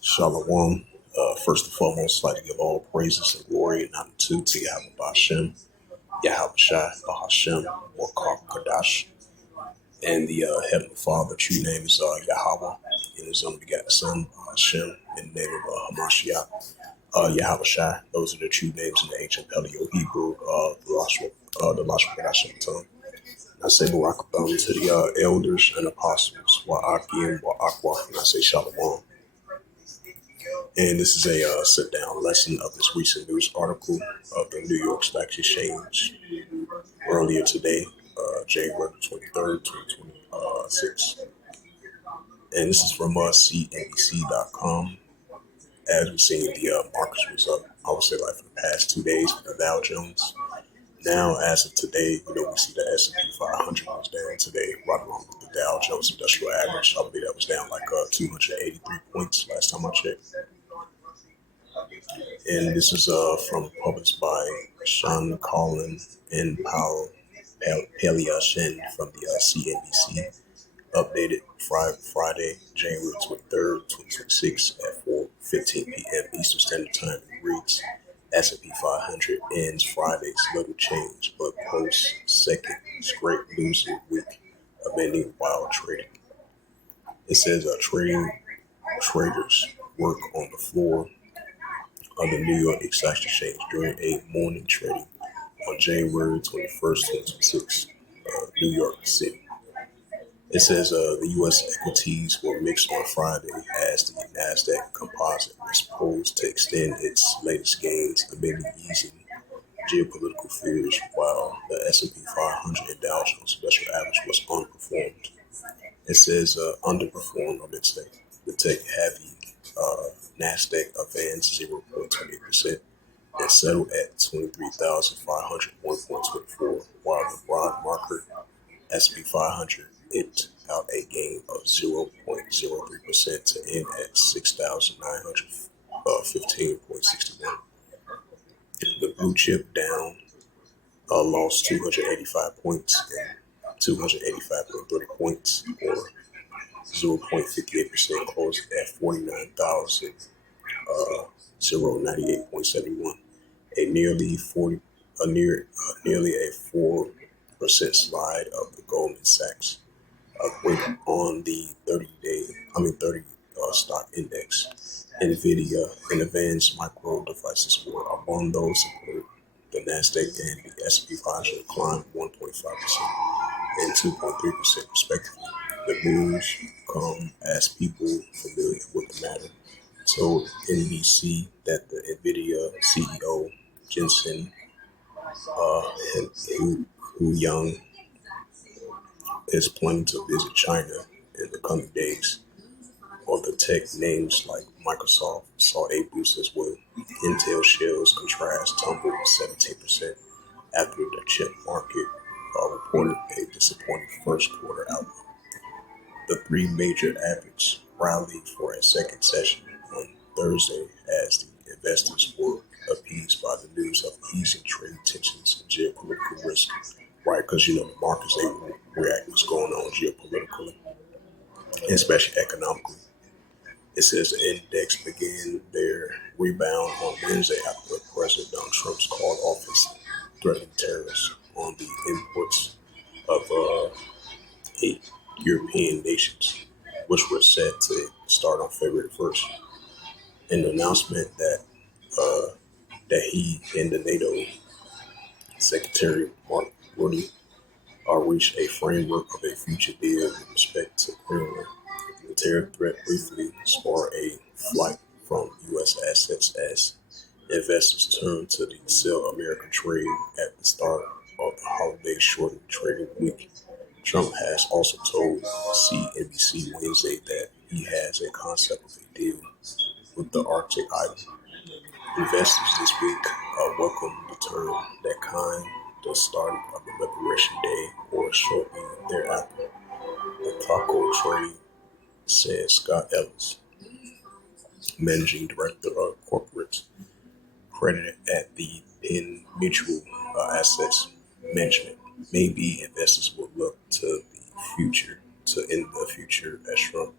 Shalom. First and foremost, I'd like to give all praises and glory and honor to Yahweh Bashem, Yahweh Shai, Bahashem, Wakar Kadash, and the Heavenly Father. True name is Yahweh, and His only begotten Son, Bahashem, in the name of Hamashiach, Yahweh Shai. Those are the true names in the ancient Paleo Hebrew, the Lashon Kadash tongue. I say Barak to the elders and apostles, Wa'akim, Wa'akwa, and I say Shalom. And this is a sit-down lesson of this recent news article of the New York Stock Exchange earlier today, January 23rd, 2026. And this is from CNBC.com. As we've seen, the markets was up, I would say, like for the past 2 days for the Dow Jones. Now, as of today, we see the S&P 500 was down today, right along with the Dow Jones Industrial Average. I believe that was down like 283 points last time I checked. And this is published by Sean Collin and Paul Peliashen from the CNBC, updated Friday, January 23rd, 2026 at 4:15 p.m. Eastern Standard Time. It reads, S&P 500 ends Friday's little change, but posts second straight losing week, amending wild trading. It says traders work on the floor of the New York Stock Exchange during a morning trading on January 21st, 2026, New York City. It says the U.S. equities were mixed on Friday as the NASDAQ composite was poised to extend its latest gains amid easing geopolitical fears, while the S&P 500 and Dow Jones Industrial Average was underperformed. It says underperformed on the tech-heavy NASDAQ advanced 0.28% and settled at 23,501.24, while the broad market S&P 500 it out a gain of 0.03% to end at 6,915.61. The blue chip down lost 285 points and 285.30 points, or 0.58%, closed at 49,098.71. Nearly a 4% slide of the Goldman Sachs on the 30 stock index. Nvidia and Advanced Micro Devices were among those supported. The Nasdaq and the S&P 500 climbed 1.5% and 2.3% respectively. The news come as people familiar with the matter told NBC that the Nvidia CEO Jensen Huang is planning to visit China in the coming days. Other tech names like Microsoft saw a boost as well. Intel shares contrast tumbled 17% after the chip market reported a disappointing first quarter outlook. The three major averages rallied for a second session on Thursday as the investors were appeased by the news of easing trade tensions and geopolitical risk. Right, because the markets, they react what's going on geopolitically, especially economically. It says the index began their rebound on Wednesday after President Donald Trump's called off his threatening tariffs on the imports of 8 European nations, which were set to start on February 1st. In the announcement that he and the NATO Secretary Mark Rutte reached a framework of a future deal with respect to Greenland. The tariff threat briefly sparked a flight from U.S. assets as investors turned to the sell American trade at the start of the holiday shortened trading week. Trump has also told CNBC Wednesday that he has a concept of a deal with the Arctic island. Investors this week welcomed the term that kind, the start of the Liberation Day or shortly thereafter. The taco trade, said Scott Ellis, managing director of corporate credit at the Penn Mutual Assets Management. Maybe investors will look to the future as Trump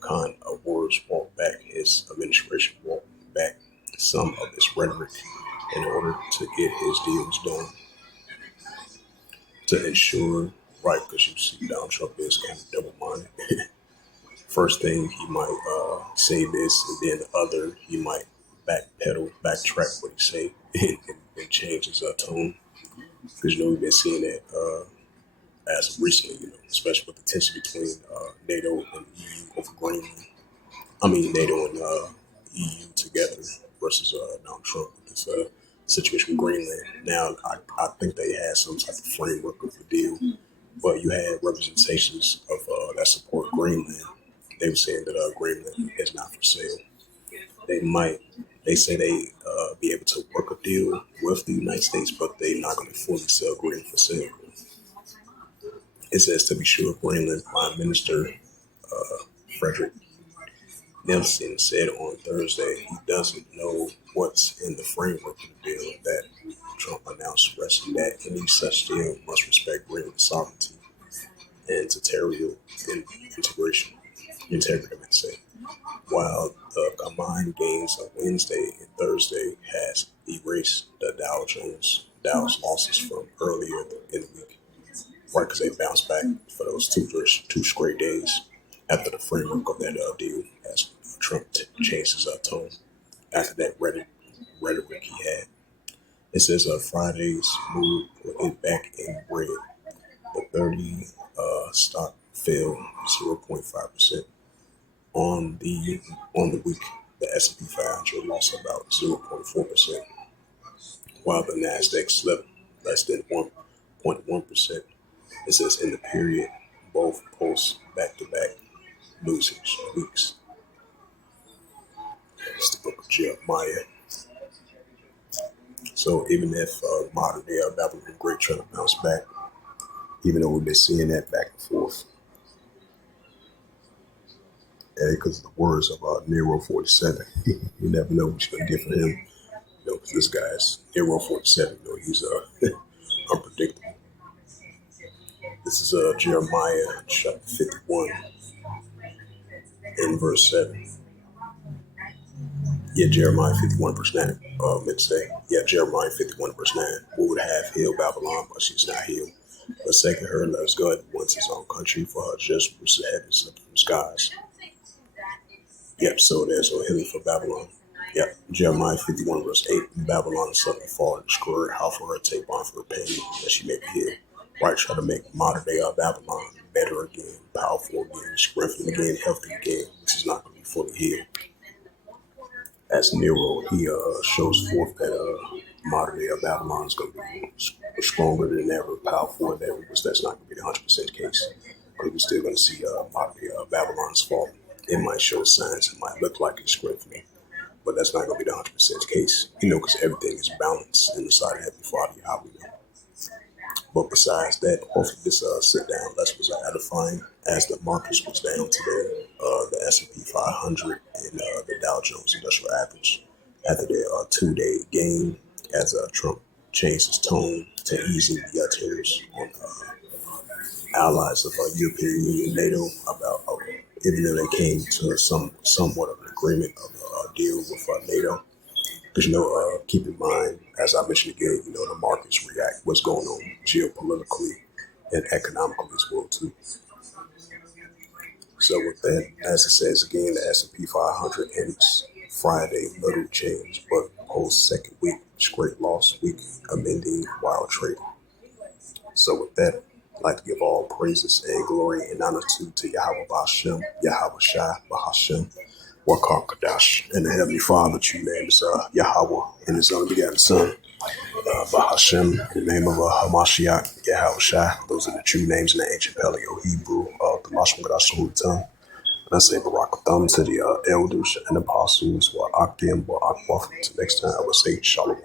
Khan Wars walked back, his administration walked back some of its rhetoric in order to get his deals done to ensure, right, because you see Donald Trump is kind of double-minded. First thing he might say this, and then the other he might backpedal, backtrack what he say, and change his tone. Because we've been seeing that as of recently, especially with the tension between NATO and EU over Greenland. I mean, NATO and EU together versus Donald Trump. This situation with Greenland. Now, I think they had some type of framework of the deal, but you had representations of that support Greenland. They were saying that Greenland is not for sale. They say they be able to work a deal with the United States, but they're not going to fully sell Greenland for sale. It says to be sure, Greenland Prime Minister Frederick Nelson said on Thursday he doesn't know what's in the framework of the bill that Trump announced, stressing that any such deal must respect Greenland's sovereignty and territorial integration. Integrity, I say. While the combined gains of Wednesday and Thursday has erased the Dow's losses from earlier in the week, right? Because they bounced back for those two straight days after the framework of that deal, as Trump changed his tone after that rhetoric he had. It says Friday's move put it back in red. The 30 stock fell 0.5%. On the week, the S&P 500 lost about 0.4%, while the Nasdaq slipped less than 1.1%. It says in the period, both post back-to-back losing weeks. It's the book of Jeremiah. So even if modern day Babylon Great trying to bounce back, even though we've been seeing that back and forth, and because of the words of Nero 47, you never know what you're going to get from him. Because this guy's Nero 47, he's unpredictable. This is Jeremiah chapter 51 and verse 7. Yeah, Jeremiah 51 verse 9. Meant to say, Jeremiah 51 verse 9. Who would have healed Babylon, but she's not healed. But second her, let us go at once his own country, for her just roots the heavens up from skies. So there's a healing for Babylon. Jeremiah 51 verse 8. Babylon is suddenly fallen, destroyed. How for her take on for her pain, that she may be healed. Right, try to make modern day Babylon better again, powerful again, strengthened again, healthy again, which is not going to be fully healed. As Nero, he shows forth that modern day Babylon is going to be stronger than ever, powerful than ever, which that's not going to be the 100% case. Because we're still going to see modern day Babylon's fall. It might show signs, it might look like it's strengthening, but that's not going to be the 100% case, because everything is balanced in the sight of Heavenly Father, Yahweh. But besides that, hopefully this sit down lesson was edifying, as the markets was down today, the S&P 500 and the Dow Jones Industrial Average after their 2-day gain, as Trump changed his tone to easing the tariffs on allies of European Union, NATO, about even though they came to somewhat of an agreement of a deal with NATO. Because, keep in mind, as I mentioned again, the markets react what's going on geopolitically and economically as well, too. So with that, as it says again, the S&P 500 ends Friday, little change, but post second week, straight loss week, amending wild trading. So with that, I'd like to give all praises and glory and honor to Yahweh Ba'Shem, Yahweh Shai, Ba'Hashem, Wakar Kadash, and the Heavenly Father, true name is Yahweh, and His only begotten Son, Ba'Hashem, in the name of Hamashiach, Yahweh Shai. Those are the true names in the ancient Paleo Hebrew, the Mashma Kadash Tongue. And I say Barakatham to the elders and apostles, Wa'akim, Wa'akbaf. Until next time, I would say Shalom.